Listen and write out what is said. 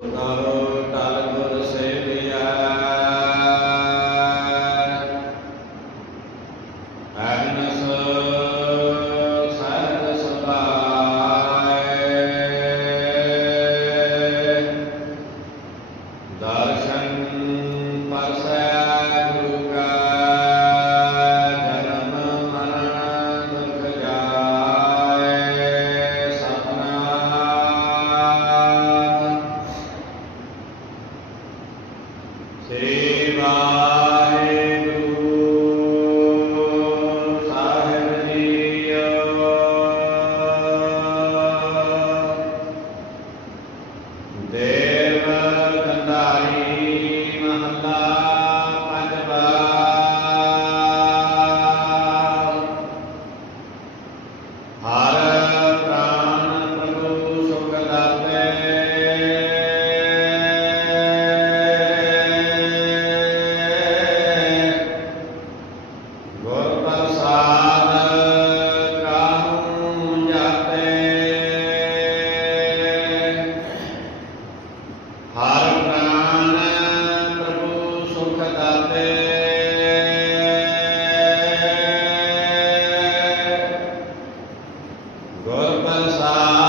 ਕਹੋ ਟਲ ਗੁਰ ਸੇਵਿਆ। Seva. Por pensar.